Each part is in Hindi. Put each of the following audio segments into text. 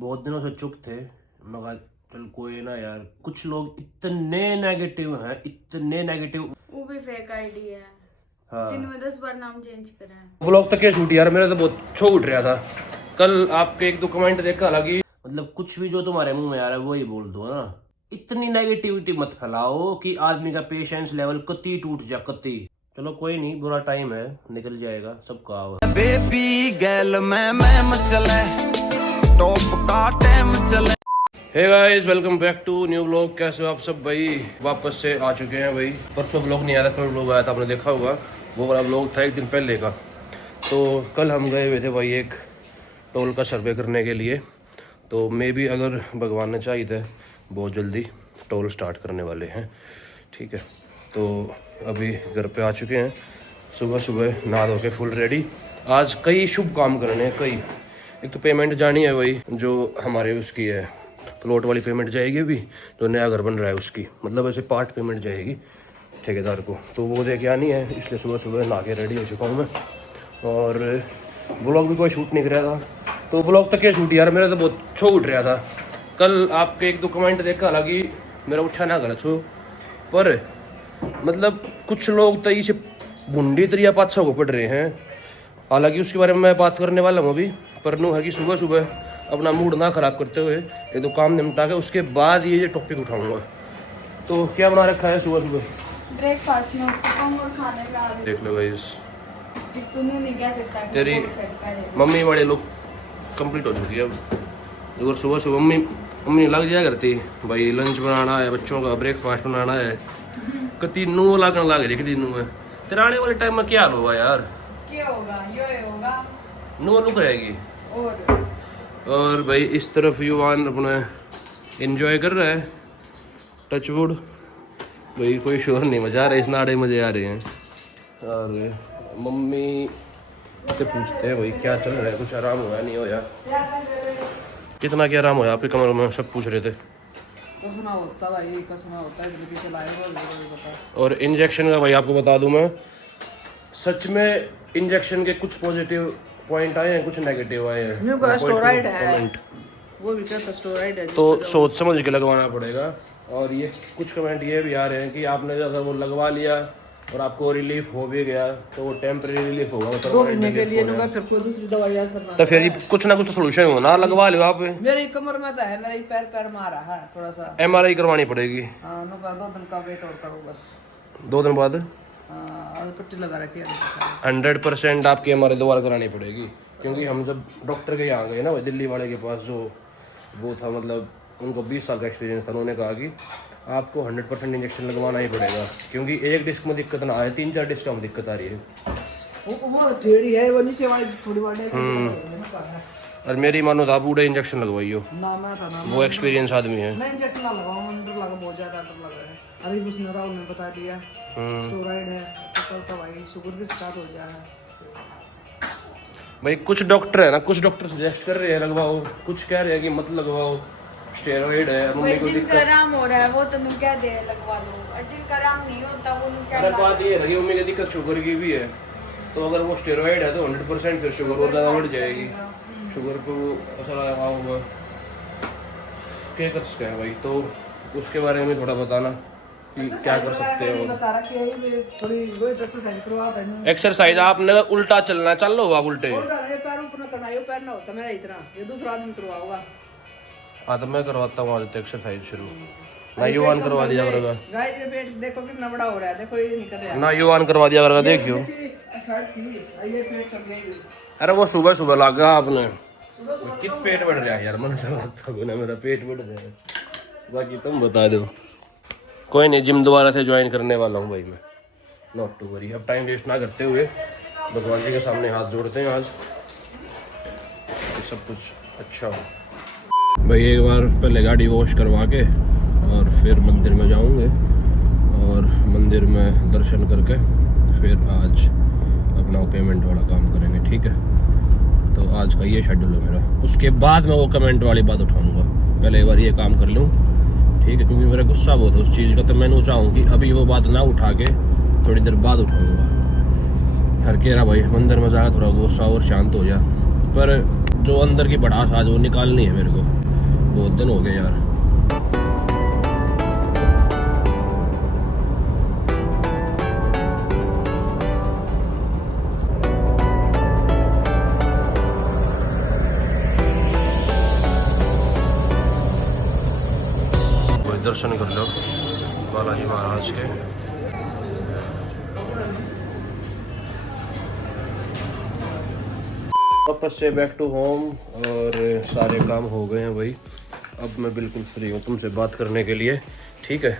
बहुत दिनों से चुप थे। मैं कहा चल कोई ना यार, कुछ लोग इतने नेगेटिव हैं, इतने नेगेटिव। वो भी फेक आईडी है। हाँ, दिन में 10 बार नाम चेंज करा है। व्लॉग तक क्या शूट यार, मेरा तो बहुत छो उठ रहा था। कल आपके एक दो कमेंट देखा, हालांकि मतलब कुछ भी जो तुम्हारे मुंह में आ रहा है वही बोल दो ना। इतनी नेगेटिविटी मत फैलाओ कि आदमी का पेशेंस लेवल कति टूट जा कति। चलो कोई नहीं, बुरा टाइम है, निकल जाएगा, सबका आओ। बेबी गर्ल मैं मचले टॉप का टाइम चले। Hey guys, welcome back to new vlog. कैसे हो आप सब भाई? वापस से आ चुके हैं भाई। परसों व्लॉग नहीं आया था, कल व्लॉग आया था, आपने देखा होगा। वो वाला व्लॉग था एक दिन पहले का। तो कल हम गए हुए थे भाई एक टोल का सर्वे करने के लिए। तो मे भी अगर भगवान ने चाहिए था बहुत जल्दी टोल स्टार्ट करने वाले हैं, ठीक है। तो अभी घर पे आ चुके हैं, सुबह सुबह नहा धो के फुल रेडी। आज कई शुभ काम करने हैं, कई। एक तो पेमेंट जानी है भाई, जो हमारे उसकी है प्लॉट वाली पेमेंट जाएगी अभी, जो नया घर बन रहा है उसकी, मतलब ऐसे पार्ट पेमेंट जाएगी ठेकेदार को, तो वो दे के आनी है। इसलिए सुबह सुबह नहा के रेडी हो चुका हूँ मैं। और व्लॉग भी कोई शूट नहीं कर रहा था, तो व्लॉग तक क्या शूट यार, मेरा तो बहुत छो उठ रहा था। कल आपके एक दो कमेंट देखा, हालांकि मेरा उठा ना गलत हो, पर मतलब कुछ लोग तो इसे भुंडी तरिया पाछा को पड़ रहे हैं। हालांकि उसके बारे में मैं बात करने वाला हूँ अभी, पर नू है कि सुबह सुबह अपना मूड ना ख़राब करते हुए ये तो काम निपटा के उसके बाद ये टॉपिक उठाऊंगा। तो क्या बना रखा है सुबह सुबह? ब्रेकफास्ट में उत्तपम और खाने पे आ गई। देख लो गाइस, तूने नहीं कह सकता कि तेरी वो सेट करे। मम्मी वाले लोग कंप्लीट हो चुकी है अब। अगर सुबह सुबह मम्मी लग जाया करती भाई, लंच बनाना है बच्चों का, ब्रेकफास्ट बनाना है, कति नू लागन लाग रही कति नू है। तेरा आने वाले टाइम में क्या हाल होगा यार? क्या होगा? ये होगा नू लुक रहेगी। और भाई इस तरफ युवान अपना एंजॉय कर रहा है, टचवुड। भाई कोई शोर नहीं मजा आ रहा है, इस नाड़े मजे आ रहे हैं। और मम्मी से पूछते हैं भाई क्या चल रहा है, कुछ आराम हुआ नहीं हो यार? कितना क्या आराम होया आपके कमरों में? सब पूछ रहे थे। कसना होता भाई, कसना होता है, पीछे लाएगा। और इंजेक्शन का भाई आपको बता दूं मैं, सच में इंजेक्शन के कुछ पॉजिटिव पॉइंट आए हैं, कुछ नेगेटिव आए हैं। न्यू का स्टेरॉइड है, कमेंट वो भी क्या स्टेरॉइड है, तो सोच समझ के लगवाना पड़ेगा। और ये कुछ कमेंट ये भी आ रहे हैं कि आपने अगर वो लगवा लिया और आपको रिलीफ हो भी गया तो वो टेम्परेरी रिलीफ होगा, 2 महीने के लिए नुका, फिर कोई दूसरी दवाई याद करना। तो फिर कुछ ना कुछ तो सोल्यूशन हो ना, लगवा लो आप। मेरी कमर में तो है, मेरे पैर में आ रहा है थोड़ा सा। MRI करवानी पड़ेगी। हाँ, नुका 2 दिन का वेट और करो बस। 2 दिन बाद हाँ, पट्टी लगा रखी है। 100% आपकी MRI दोबारा करानी पड़ेगी, क्योंकि हम जब डॉक्टर के यहाँ गए ना, दिल्ली वाले के पास, जो वो था मतलब उनको 20 साल का एक्सपीरियंस था, उन्होंने कहा कि आपको 100% इंजेक्शन लगवाना ही पड़ेगा, क्योंकि एक डिस्क में दिक्कत ना आए, 3-4 डिस्क में दिक्कत आ रही है। वो टेढ़ी है, वो नीचे वाली थोड़ी बड़ी है। और मेरी मानो तो आप बूढ़े इंजेक्शन लगवाइयो, ना मैं था ना, वो एक्सपीरियंस आदमी है। मैं इंजेक्शन ना लगाऊं, अंदर लगा, बहुत ज्यादा डर लग रहा है। अभी कुछ नहीं, राहुल ने बता दिया स्टेरॉइड है, तो कल तो भाई शुगर भी स्टार्ट हो जाएगा। भाई कुछ डॉक्टर है ना, कुछ डॉक्टर सजेस्ट कर रहे हैं लगवाओ, कुछ कह रहे हैं कि मत लगवाओ, स्टेरॉइड है, मम्मी को जिनका दिक्कत। आराम हो रहा है वो तो तुम क्या दे लगवा लो, और जिनका आराम नहीं होता वो क्या। अरे बात ये है कि मम्मी की दिक्कत शुगर की भी है, तो अगर वो स्टेरॉइड है तो 100% फिर शुगर और ज़्यादा बढ़ जाएगी। शुगर पे वो असर आया होगा, क्या कर सकते हैं भाई? तो उसके बारे में थोड़ा बताना कि क्या कर सकते हो। बता रहा कि थोड़ी वेट एक्सरसाइज करवा देना। एक्सरसाइज आपने उल्टा चलना, चल लो आप उल्टे। और ये पैर ऊपर करना, ये पैर ना होता मेरा इतना, ये दूसरा आदमी करवाओगा। हाँ तो मैं करवाता हूँ आज तो एक्सरसाइज शुरू। ना युवान करवा दिया करेगा, गाइस ये पेट देखो कितना बड़ा हो रहा है, देखो ये निकल रहा है। ना युवान करवा दिया करेगा, देखियो। शर्ट थी, ये पेट चल गई। अरे वो सुबह सुबह लगा आपने, किस पेट बढ़ रहा है यार? मन से बात ना, मेरा पेट बढ़ रहा है, बाकी तुम बता दो। कोई नहीं, जिम दोबारा से ज्वाइन करने वाला हूँ भाई मैं, नॉट टू वरी। अब टाइम वेस्ट ना करते हुए भगवान जी के सामने हाथ जोड़ते हैं आज, सब कुछ अच्छा हो। भाई एक बार पहले गाड़ी वॉश करवा के और फिर मंदिर में जाऊंगे, और मंदिर में दर्शन करके फिर आज अपना पेमेंट वाला काम करेंगे, ठीक है। तो आज का ये शेड्यूल है मेरा, उसके बाद मैं वो कमेंट वाली बात उठाऊंगा। पहले एक बार ये काम कर लूँ, ठीक है, क्योंकि मेरा गुस्सा बहुत है उस चीज़ का। तो मैंने चाहूँ कि अभी वो बात ना उठा के थोड़ी देर बाद उठाऊंगा। हर कह रहा भाई मंदिर में जाकर थोड़ा गुस्सा और शांत हो जा, पर जो अंदर की भड़ास आज वो निकालनी है मेरे को, बहुत दिन हो गए यार। दर्शन कर लो बालाजी महाराज के। वापस से बैक टू होम और सारे काम हो गए हैं भाई। अब मैं बिल्कुल फ्री हूँ तुमसे बात करने के लिए, ठीक है।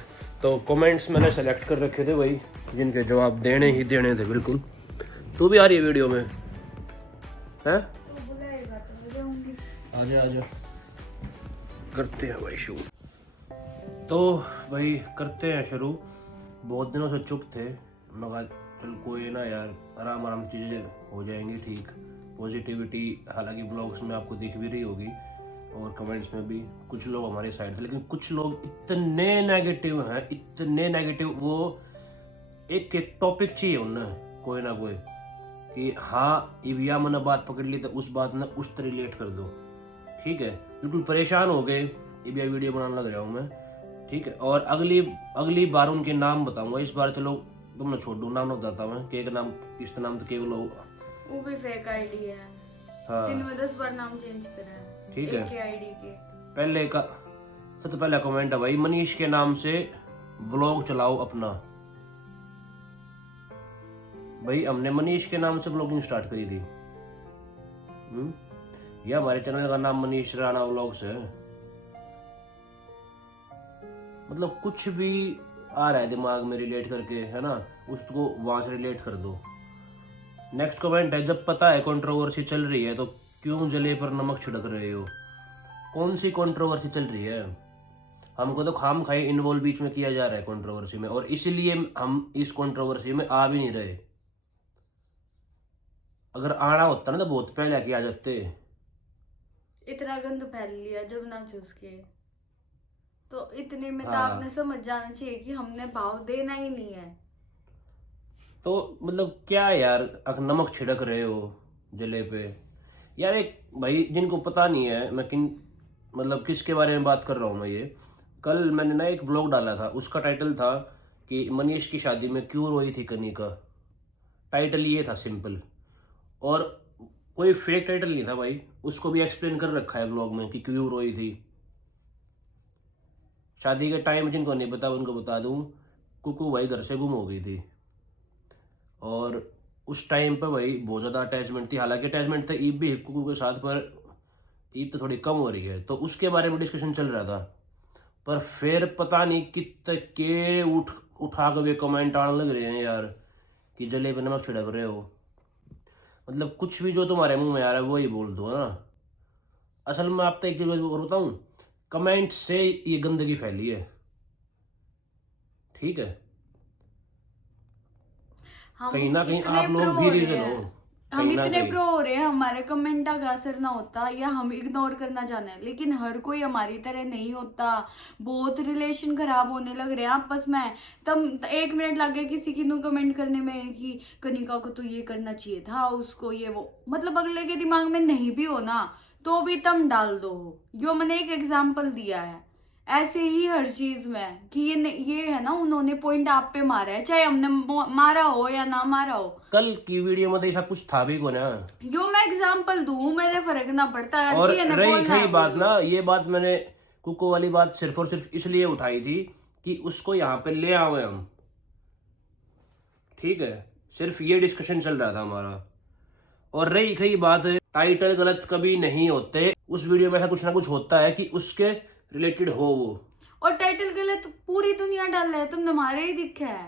तो कमेंट्स मैंने सेलेक्ट कर रखे थे भाई, जिनके जवाब देने ही देने थे बिल्कुल। तू भी आ रही है वीडियो में? हैं? आजा आजा, करते हैं भाई शुरू। तो भाई करते हैं शुरू। बहुत दिनों से चुप थे, मैं कहा चल कोई ना यार, आराम आराम से चीज़ें हो जाएंगी ठीक। पॉजिटिविटी हालांकि ब्लॉग्स में आपको दिख भी रही होगी और कमेंट्स में भी कुछ लोग हमारे साइड थे, लेकिन कुछ लोग इतने नेगेटिव हैं, इतने नेगेटिव। वो एक टॉपिक चाहिए उन्हें कोई ना कोई कि हाँ ये या मैंने बात पकड़ ली तो उस बात ने उस तरह रिलेट कर दो, ठीक है। बिल्कुल परेशान हो गए, ये भी वीडियो बनाने लग रहा हूँ मैं, ठीक है। और अगली बार उनके नाम बताऊंगा। इस बार चलो तुमने छोड़ दो, नाम बताता हूँ। के नाम किस नाम तो केवल वो भी फेक आईडी है। हाँ, दिन में 10 बार नाम चेंज करा है, ठीक है। एक ही आईडी के। पहले का सबसे पहला कमेंट है भाई, मनीष के नाम से व्लॉग चलाओ अपना। भाई हमने मनीष के नाम से व्लॉगिंग स्टार्ट करी थी। ये हमारे चैनल का नाम मनीष राणा व्लॉग्स है। मतलब कुछ भी आ रहा है दिमाग में रिलेट करके, है ना, उसको वहां से रिलेट कर दो। नेक्स्ट कमेंट है, जब पता है कंट्रोवर्सी चल रही है तो क्यों जले पर नमक छिड़क रहे हो? कौन सी कंट्रोवर्सी चल रही है? हमको तो खाम खाई इन्वॉल्व बीच में किया जा रहा है कंट्रोवर्सी में, और इसीलिए हम इस कंट्रोवर्सी में आ भी नहीं रहे। अगर आना होता ना तो बहुत पहले आके आ जाते। इतना गंद फैल लिया जब ना चूज किए तो इतने में तो हाँ। आपने समझ जाना चाहिए कि हमने भाव देना ही नहीं है। तो मतलब क्या यार, नमक छिड़क रहे हो जले पे यार। एक भाई जिनको पता नहीं है मैं मतलब किसके बारे में बात कर रहा हूँ मैं, ये कल मैंने ना एक व्लॉग डाला था, उसका टाइटल था कि मनीष की शादी में क्यों रोई थी कनिका। टाइटल ये था सिंपल, और कोई फेक टाइटल नहीं था भाई, उसको भी एक्सप्लेन कर रखा है व्लॉग में कि क्यों रोई थी। शादी के टाइम जिनको नहीं पता उनको बता दूं, कुकू भाई घर से गुम हो गई थी, और उस टाइम पे भाई बहुत ज़्यादा अटैचमेंट थी। हालांकि अटैचमेंट था ईब भी कुकू के साथ, पर ईब तो थोड़ी कम हो रही है, तो उसके बारे में डिस्कशन चल रहा था। पर फिर पता नहीं कितने उठा के वे कमेंट आने लग रहे हैं यार कि जले पे नमक छिड़क रहे हो। मतलब कुछ भी जो तुम्हारे मुंह में आ रहा है वही बोल दो ना। असल में आप तो एक चीज़ और बताऊं, कमेंट से ये गंदगी फैली है, ठीक है। कहीं ना कहीं आप लोग भी रीजन हो। हम इतने प्रो हो रहे हैं, हमारे कमेंट का असर ना होता या हम इग्नोर करना चाहते हैं, लेकिन हर कोई हमारी तरह नहीं होता। बहुत रिलेशन खराब होने लग रहे हैं आपस में। तब 1 मिनट लग गया किसी की कमेंट करने में कि कनिका को तो ये करना चाहिए था, उसको ये वो, मतलब अगले के दिमाग में नहीं भी हो ना तो भी तुम डाल दो। जो मैंने एक एग्जाम्पल दिया है, ऐसे ही हर चीज में कि ये है ना, उन्होंने पॉइंट आप पे मारा है, चाहे हमने मारा हो या ना मारा हो। कल की वीडियो में तो ऐसा कुछ था भी को ना, यो मैं एग्जांपल दूं, मेरे फर्क ना पड़ता है। और रही बात ना, ये बात मैंने कुको वाली बात सिर्फ और सिर्फ इसलिए उठाई थी कि उसको यहाँ पे ले आए हम, ठीक है। सिर्फ ये डिस्कशन चल रहा था हमारा। और रही बात है, टाइटल गलत कभी नहीं होते, उस वीडियो में ऐसा कुछ ना कुछ होता है कि उसके रिलेटेड हो वो। और टाइटल गलत पूरी दुनिया डाल रहा है, तुमने हमारे ही दिखा है।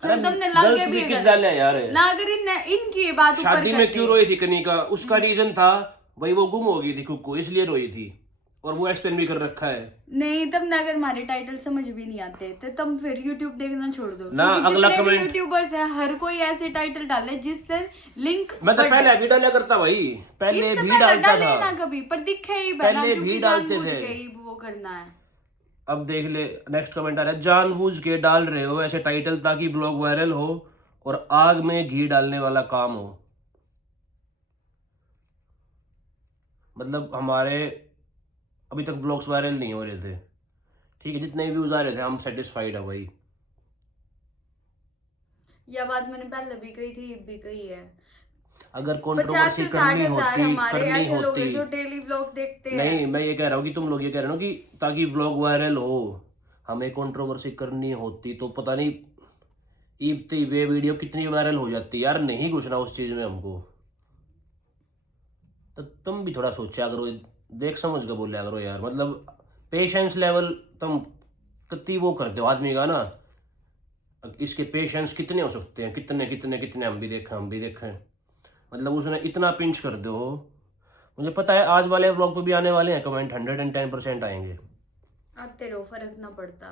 अरे तुमने लगे भी किस डाल है यार ना, अगर इनकी बात ऊपर शादी में क्यों रोई थी कनिका, उसका रीजन था भाई वो गुम हो गई थी कुक्कू, इसलिए रोई थी, और वो एक्सप्लेन भी कर रखा है। नहीं, तब ना अगर हमारे टाइटल समझ भी नहीं आते तो तुम फिर YouTube देखना छोड़ दो ना। अगला कमेंट, यूट्यूबर्स है हर कोई ऐसे टाइटल डाले जिससे लिंक। मैं तो पहले भी डाला करता भाई, पहले भी डालता था ना कभी, पर दिखे ही पहले भी डालते थे, वो करना है। अब देख ले नेक्स्ट कमेंट आ रहा है, जानबूझ के डाल रहे हो ऐसे टाइटल ताकि ब्लॉग वायरल हो और आग में घी डालने वाला काम हो। मतलब हमारे अभी तक ब्लॉग्स वायरल नहीं हो रहे थे, ठीक है, जितने व्यूज आ रहे थे हम सेटिस्फाइड है भाई। यह बात मैंने पहले भी कही थी, अब भी कही है। अगर 50 कंट्रोवर्सी से 60 करनी हजार होती हमारे करनी ऐसे लोग हैं होती जो डेली ब्लॉग देखते हैं। नहीं, मैं ये कह रहा हूँ कि तुम लोग ये कह रहे हो कि ताकि ब्लॉग वायरल हो, हमें कंट्रोवर्सी करनी होती तो पता नहीं इतनी वे वीडियो कितनी वायरल हो जाती यार। नहीं घुसना उस चीज में हमको, तो तुम भी थोड़ा सोचा करो, देख समझ कर बोलिया करो यार। मतलब पेशेंस लेवल तुम कितनी वो करते हो आदमी का ना, इसके पेशेंस कितने हो सकते हैं, कितने कितने कितने हम भी देखें। मतलब उसने इतना पिंच कर दो, मुझे पता है आज वाले व्लॉग पे भी आने वाले हैं कमेंट, 110% आएंगे। आते रहो, फर्क ना पड़ता।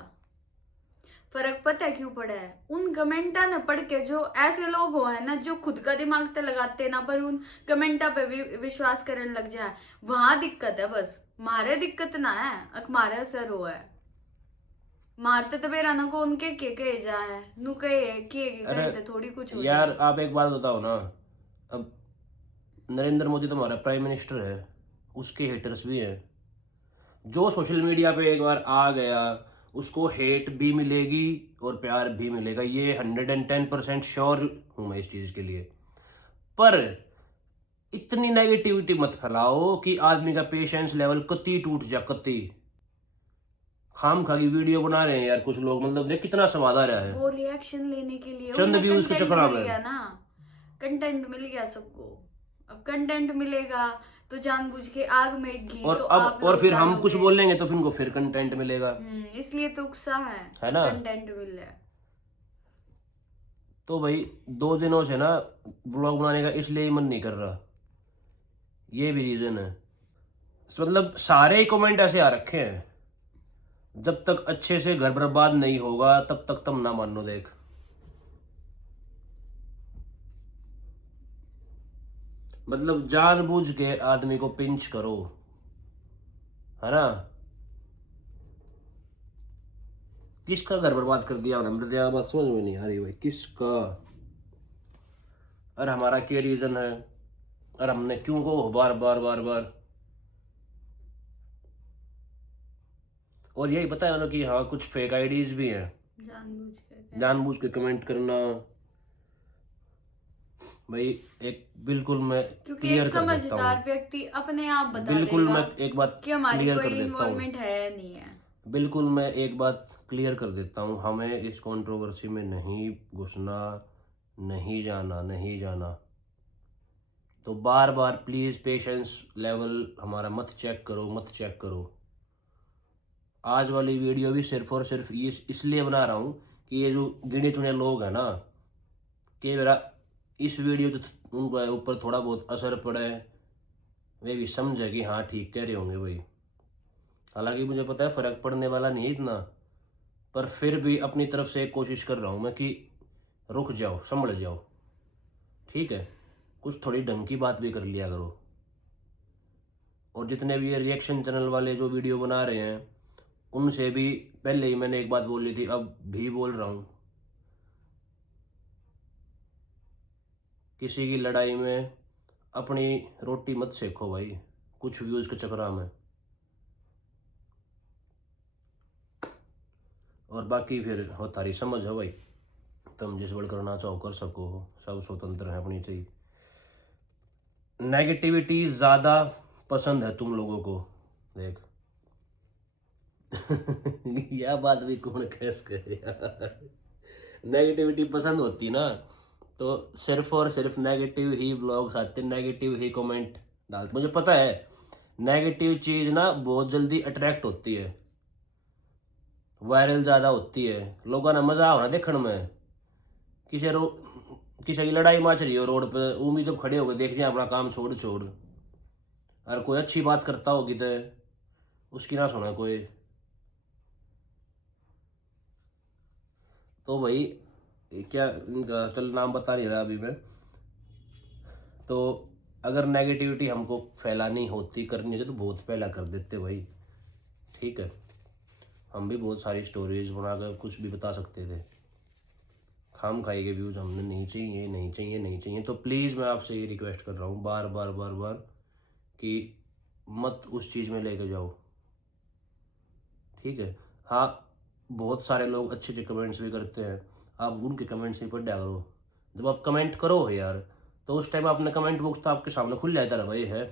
फर्क पता है क्यों पड़ा है? उन कमेंटा ने पढ़ के जो ऐसे लोग हो है ना, जो खुद का दिमाग तो लगाते ना पर उन कमेंटा पे भी विश्वास करने लग जाए, वहां दिक्कत है। बस मारे दिक्कत ना है, मारे असर हो है। मारते तो बेरा ना को उनके के कहे जा है नु कहे कहे तो थोड़ी कुछ हो यार जाए। आप एक बात बताओ ना, अब नरेंद्र मोदी तो हमारा प्राइम मिनिस्टर है, उसके हेटर्स भी हैं। जो सोशल मीडिया पे एक बार आ गया उसको हेट भी मिलेगी और प्यार भी मिलेगा, ये 110% श्योर हूं मैं इस चीज के लिए। पर इतनी नेगेटिविटी मत फैलाओ कि आदमी का पेशेंस लेवल कति टूट जा, कति खाम खा की वीडियो बना रहे हैं यार कुछ लोग। मतलब देख कितना स्वाद आ रहा है, वो रिएक्शन लेने के लिए चंद उन्हें व्यूज के कंटेंट चक्कर मिल में। गया ना, कंटेंट मिल गया सबको। अब कंटेंट मिलेगा तो जानबूझ के आग में घी और तो अब आप और लोग फिर हम डालोगे। कुछ बोलेंगे तो फिर उनको फिर कंटेंट मिलेगा, इसलिए तो उत्साह है ना। कंटेंट मिल रहा है। तो भाई 2 दिनों से ना ब्लॉग बनाने का इसलिए ही मन नहीं कर रहा, ये भी रीजन है। मतलब सारे ही कमेंट ऐसे आ रखे हैं, जब तक अच्छे से घर बर्बाद नहीं होगा तब तक तुम ना मानो। देख मतलब जानबूझ के आदमी को पिंच करो, है ना। किसका घर बर्बाद कर दिया हमने, मुझे बात समझ में नहीं आ रही भाई, किसका। अरे हमारा क्या रीजन है, अरे हमने क्यों को बार बार बार बार। और यही पता है ना कि हाँ कुछ फेक आईडीज भी हैं, जानबूझ के कमेंट करना। भाई एक बिल्कुल मैं क्योंकि क्लियर एक कर देता समझदार हूँ, व्यक्ति अपने आप बता बिल्कुल देगा मैं एक बात कि हमारी क्लियर कोई कर देता हूँ, इन्वॉल्वमेंट है नहीं है। बिल्कुल मैं एक बात क्लियर कर देता हूँ, हमें इस कंट्रोवर्सी में नहीं घुसना, नहीं जाना, नहीं जाना। तो बार बार प्लीज़ पेशेंस लेवल हमारा मत चेक करो, मत चेक करो। आज वाली वीडियो भी सिर्फ और सिर्फ ये इसलिए बना रहा हूँ कि ये जो गिने चुने लोग हैं ना, कि मेरा इस वीडियो तो उनके ऊपर थोड़ा बहुत असर पड़े, वे भी समझे कि हाँ ठीक कह रहे होंगे भाई। हालांकि मुझे पता है फ़र्क पड़ने वाला नहीं है इतना, पर फिर भी अपनी तरफ से एक कोशिश कर रहा हूँ मैं कि रुक जाओ, संभल जाओ, ठीक है। कुछ थोड़ी ढंग की बात भी कर लिया करो। और जितने भी ये रिएक्शन चैनल वाले जो वीडियो बना रहे हैं उनसे भी पहले ही मैंने एक बात बोली थी, अब भी बोल रहा हूँ, किसी की लड़ाई में अपनी रोटी मत सेको भाई, कुछ व्यूज़ के चक्कर में। और बाकी फिर हो तारी समझ है भाई, तुम जिस वर्ड करना चाहो कर सको, सब स्वतंत्र है अपनी चाहिए। नेगेटिविटी ज़्यादा पसंद है तुम लोगों को, देख यह बात भी कौन कैस करे यार। नेगेटिविटी पसंद होती ना तो सिर्फ और सिर्फ नेगेटिव ही व्लॉग्स आते, नेगेटिव ही कमेंट डालते। मुझे पता है नेगेटिव चीज़ ना बहुत जल्दी अट्रैक्ट होती है, वायरल ज़्यादा होती है, लोगों ने मज़ा होना देखने में। किसी की लड़ाई मच रही हो रोड पे, उम्मीद जब खड़े हो गए देख जाए अपना काम छोड़ छोड़, और कोई अच्छी बात करता होगी तो उसकी ना सुना कोई। तो भाई क्या इनका चल नाम बता नहीं रहा अभी मैं। तो अगर नेगेटिविटी हमको फैलानी होती, करनी होती तो बहुत पहला कर देते भाई, ठीक है। हम भी बहुत सारी स्टोरीज बनाकर कुछ भी बता सकते थे। खाम खाई के व्यूज़ हमने नहीं चाहिए, नहीं चाहिए, नहीं चाहिए। तो प्लीज़ मैं आपसे ये रिक्वेस्ट कर रहा हूँ बार बार बार बार कि मत उस चीज़ में लेके जाओ, ठीक है। हाँ, बहुत सारे लोग अच्छे अच्छे कमेंट्स भी करते हैं, आप उनके कमेंट्स नहीं पढ़ा करो। जब आप कमेंट करो यार, तो उस टाइम आपने कमेंट बॉक्स तो आपके सामने खुल जाता है भाई है,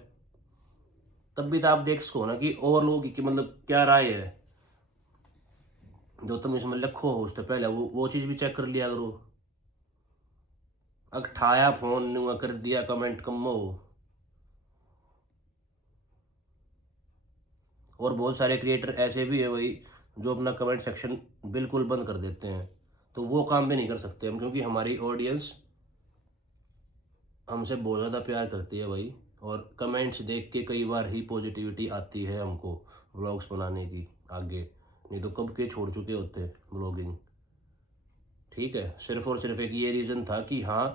तब भी तो आप देख सको ना कि और लोगों की मतलब क्या राय है। जो तुम इसमें लिखो हो उससे पहले वो चीज़ भी चेक कर लिया करो। अगर ठाया फोन नुआ कर दिया कमेंट कम हो। और बहुत सारे क्रिएटर ऐसे भी है भाई जो अपना कमेंट सेक्शन बिल्कुल बंद कर देते हैं, तो वो काम भी नहीं कर सकते हम, क्योंकि हमारी ऑडियंस हमसे बहुत ज़्यादा प्यार करती है भाई, और कमेंट्स देख के कई बार ही पॉजिटिविटी आती है हमको व्लॉग्स बनाने की आगे, नहीं तो कब के छोड़ चुके होते व्लॉगिंग, ठीक है। सिर्फ और सिर्फ एक ये रीज़न था कि हाँ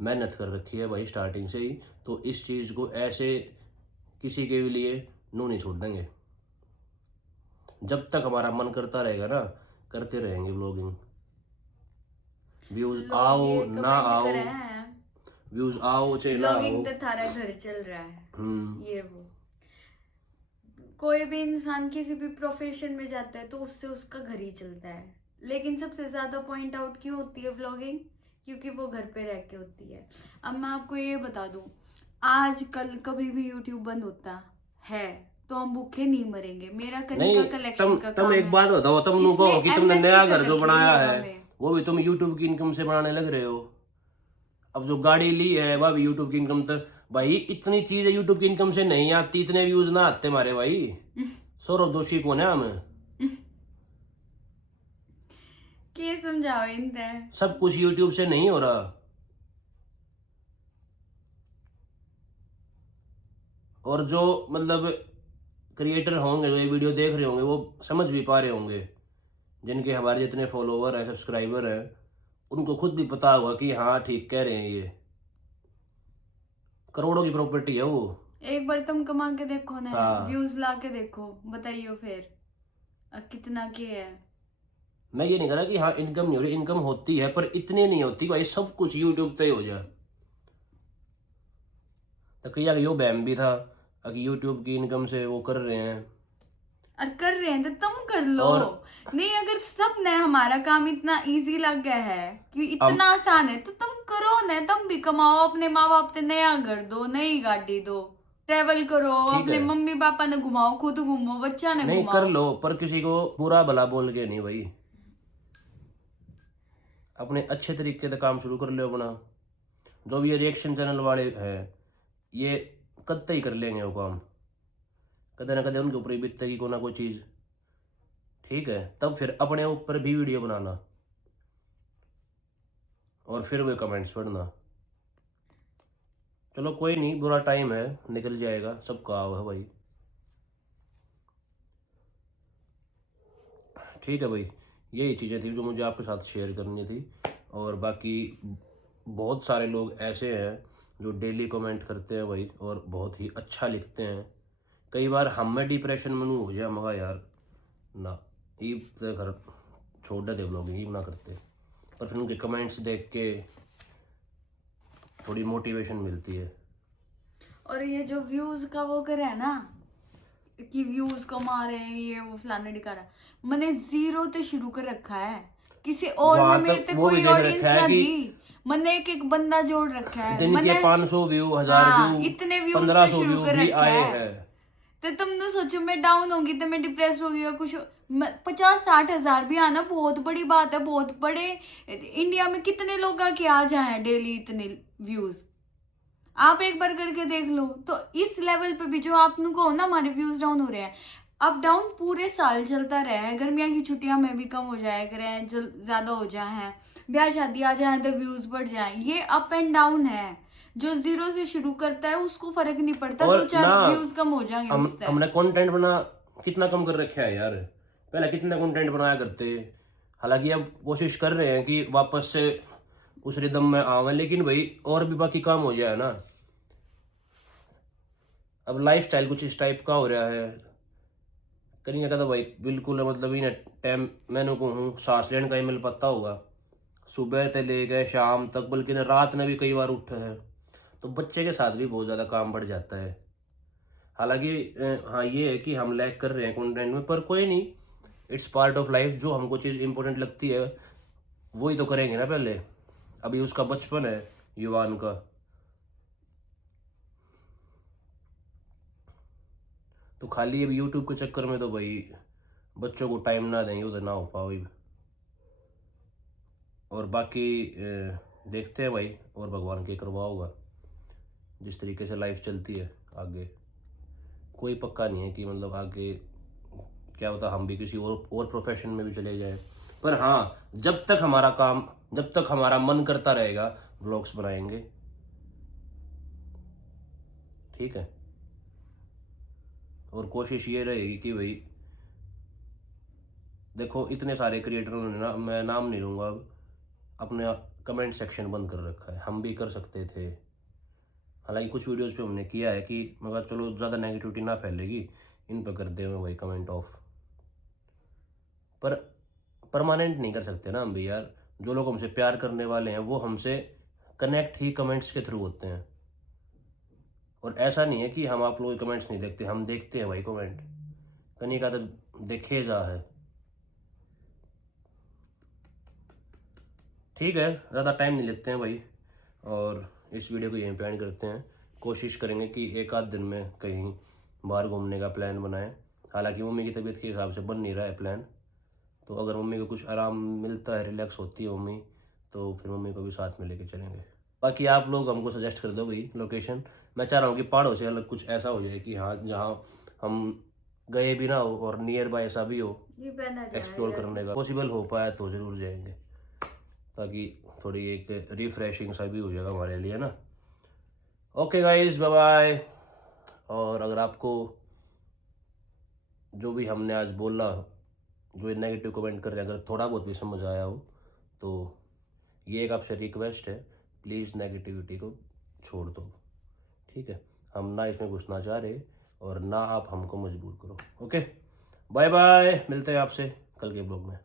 मेहनत कर रखी है भाई स्टार्टिंग से ही, तो इस चीज़ को ऐसे किसी के भी लिए नो नहीं छोड़ देंगे। जब तक हमारा मन करता रहेगा ना, करते रहेंगे व्लॉगिंग। व्यूज़ लोग आओ ये ना comment आओ, कर रहे हैं, व्यूज़ आओ चाहे ना आओ। ब्लॉगिंग तो थारा घर चल रहा है, ये वो। कोई भी इंसान किसी भी प्रोफेशन में जाता है तो उससे उसका घर ही चलता है, लेकिन सबसे ज्यादा पॉइंट आउट क्यों होती है व्लॉगिंग? क्योंकि वो घर पे रह के होती है। अब मैं आपको ये बता दूं, आज कल कभी भी यूट्यूब बंद होता है तो हम भूखे नहीं मरेंगे। मेरा करने नहीं, का कलेक्शन का तुम काम एक है। बात बताओ, तुम लोगों को इसमें कि तुमने MSc नया कर घर जो रखी बनाया है है हमें। वो भी तुम यूट्यूब की इनकम से बनाने लग रहे हो। अब जो गाड़ी ली है वह भी यूट्यूब की इनकम तक, भाई इतनी चीजें यूट्यूब की इनकम से नहीं आती, इतने व्यूज ना आते हमारे भाई। सौरभ जोशी कौन है हमें? के समझाओ इनते। सब कुछ यूट्यूब से नहीं हो रहा। और जो मतलब क्रिएटर होंगे जो ये वीडियो देख रहे होंगे वो समझ भी पा रहे होंगे, जिनके हमारे जितने फॉलोवर हैं सब्सक्राइबर हैं, उनको खुद भी पता होगा कि हाँ ठीक कह रहे हैं, ये करोड़ों की प्रॉपर्टी है वो। एक बार तुम कमा के देखो ना, हाँ। व्यूज ला के देखो, बताइयो फिर कितना के है। मैं ये नहीं कह रहा कि हाँ इनकम नहीं हो रही, इनकम होती है पर इतनी नहीं होती भाई, सब कुछ यूट्यूब पे ही हो जाए। तो कई यो बैम भी था कि यूट्यूब की इनकम से वो कर रहे हैं, और कर रहे हैं तो तुम कर लो। और नहीं, अगर सब ने हमारा काम इतना इजी लग गया है कि इतना आसान है तो तुम करो ना, तुम भी कमाओ, अपने माँ बाप ने नया घर दो, नई गाड़ी दो, ट्रेवल करो, अपने है। मम्मी पापा ने घुमाओ, खुद घूमो, बच्चा ने नहीं घुमाओ। कर लो, पर किसी को बुरा भला बोल के नहीं भाई, अपने अच्छे तरीके से काम शुरू कर लो अपना। जो भी ये रिएक्शन चैनल वाले हैं ये कतई कर लेंगे वो काम, कदे ना कदे उनके ऊपर ही बीतेगी कोई ना कोई चीज़, ठीक है। तब फिर अपने ऊपर भी वीडियो बनाना और फिर वो कमेंट्स पढ़ना। चलो कोई नहीं, बुरा टाइम है, निकल जाएगा, सबका आओ है भाई, ठीक है भाई। यही चीज़ें थी जो मुझे आपके साथ शेयर करनी थी। और बाकी बहुत सारे लोग ऐसे हैं जो डेली कमेंट करते हैं भाई और बहुत ही अच्छा लिखते हैं। कई बार हम में डिप्रेशन में हो जाए मगा यार ना, ये तो घर छोड़ दे ब्लॉगिंग ही ना करते, पर फिर उनके कमेंट्स देख के थोड़ी मोटिवेशन मिलती है। और ये जो व्यूज का वो करे है ना कि व्यूज कमा रहे हैं, ये वो फलाना ढिकाना, मैंने जीरो से शुरू कर रखा है। किसी और वहाँ ने मेरे तक से वो भी कोई देख ऑडियंस रखा है ना कि दी, मैंने एक एक बंदा जोड़ रखा है। दिन के मैंने 500 व्यू, 1000 हाँ, व्यू, इतने व्यूज 1500 शुरू व्यू कर भी रखा आए है। हैं। तो तुम तो सोचो मैं डाउन होगी तो मैं डिप्रेस होगी या कुछ, 50-60 हजार भी आना बहुत बड़ी बात है। बहुत बड़े इंडिया में कितने लोग आके आ जाए डेली इतने व्यूज, आप एक बार करके देख लो। तो इस लेवल पे भी जो आपको ना हमारे व्यूज डाउन हो रहे हैं, अप डाउन पूरे साल चलता रहा है। गर्मियाँ की छुट्टियां में भी कम हो जाए करें, ज्यादा हो जाए हैं, ब्याह शादी आ जाए तो व्यूज बढ़ जाए, ये अप एंड डाउन है। जो जीरो से शुरू करता है उसको फर्क नहीं पड़ता, और 2-4 व्यूज कम हो जाएंगे उससे। हमने कंटेंट बना कितना कम कर रखा है यार, पहले कितना कंटेंट बनाया करते। हालांकि अब कोशिश कर रहे हैं कि वापस से उस रिदम में आवे, लेकिन भाई और भी बाकी काम हो जाए ना। अब लाइफस्टाइल कुछ इस टाइप का हो रहा है, करेंगे का तो भाई बिल्कुल मतलब इन टाइम मैंने को हूँ सांस लेने का ही मिल पाता होगा, सुबह से ले गए शाम तक, बल्कि रात में भी कई बार उठे है, तो बच्चे के साथ भी बहुत ज़्यादा काम बढ़ जाता है। हालांकि हाँ ये है कि हम लैग कर रहे हैं कंटेंट में, पर कोई नहीं, इट्स पार्ट ऑफ लाइफ। जो हमको चीज़ इंपॉर्टेंट लगती है वही तो करेंगे ना पहले। अभी उसका बचपन है युवान का, तो खाली अभी यूट्यूब के चक्कर में तो भाई बच्चों को टाइम ना देंगे उधर ना हो पाओ। और बाकी देखते हैं भाई, और भगवान के करवा होगा। जिस तरीके से लाइफ चलती है आगे, कोई पक्का नहीं है कि मतलब आगे क्या होता, हम भी किसी और प्रोफेशन में भी चले जाएं। पर हाँ, जब तक हमारा काम, जब तक हमारा मन करता रहेगा व्लॉग्स बनाएंगे, ठीक है। और कोशिश ये रहेगी कि भाई देखो, इतने सारे क्रिएटरों ने ना, मैं नाम नहीं लूँगा अब, अपने कमेंट सेक्शन बंद कर रखा है। हम भी कर सकते थे, हालांकि कुछ वीडियोस पे हमने किया है कि मगर चलो ज़्यादा नेगेटिविटी ना फैलेगी, इन पर कर दे मैं भाई कमेंट ऑफ। पर परमानेंट नहीं कर सकते ना हम भी यार। जो लोग हमसे प्यार करने वाले हैं वो हमसे कनेक्ट ही कमेंट्स के थ्रू होते हैं। और ऐसा नहीं है कि हम आप लोगों के कमेंट्स नहीं देखते, हम देखते हैं भाई कमेंट। कहीं का तो देखे जा है। ठीक है, ज़्यादा टाइम नहीं लेते हैं भाई, और इस वीडियो को यहीं पे एंड करते हैं। कोशिश करेंगे कि एक आध दिन में कहीं बाहर घूमने का प्लान बनाएं। हालांकि मम्मी की तबीयत के हिसाब से बन नहीं रहा है प्लान, तो अगर मम्मी को कुछ आराम मिलता है, रिलैक्स होती है मम्मी, तो फिर मम्मी को भी साथ में लेके चलेंगे। बाकी आप लोग हमको सजेस्ट कर दो भाई लोकेशन। मैं चाह रहा हूँ कि पहाड़ों से अलग कुछ ऐसा हो जाए कि हाँ, जहाँ हम गए भी ना हो और नियर बाय ऐसा भी हो, एक्सप्लोर करने का पॉसिबल हो पाया तो ज़रूर जाएंगे, ताकि थोड़ी एक रिफ्रेशिंग सा भी हो जाएगा हमारे लिए ना। Okay guys, bye bye. और अगर आपको जो भी हमने आज बोला, जो नेगेटिव कमेंट कर रहे हैं, अगर थोड़ा बहुत भी समझ आया हो, तो ये एक आपसे रिक्वेस्ट है, प्लीज़ नेगेटिविटी को छोड़ दो, ठीक है। हम ना इसमें घुसना चाह रहे और ना आप हमको मजबूर करो। ओके, बाय बाय, मिलते हैं आपसे कल के ब्लॉग में।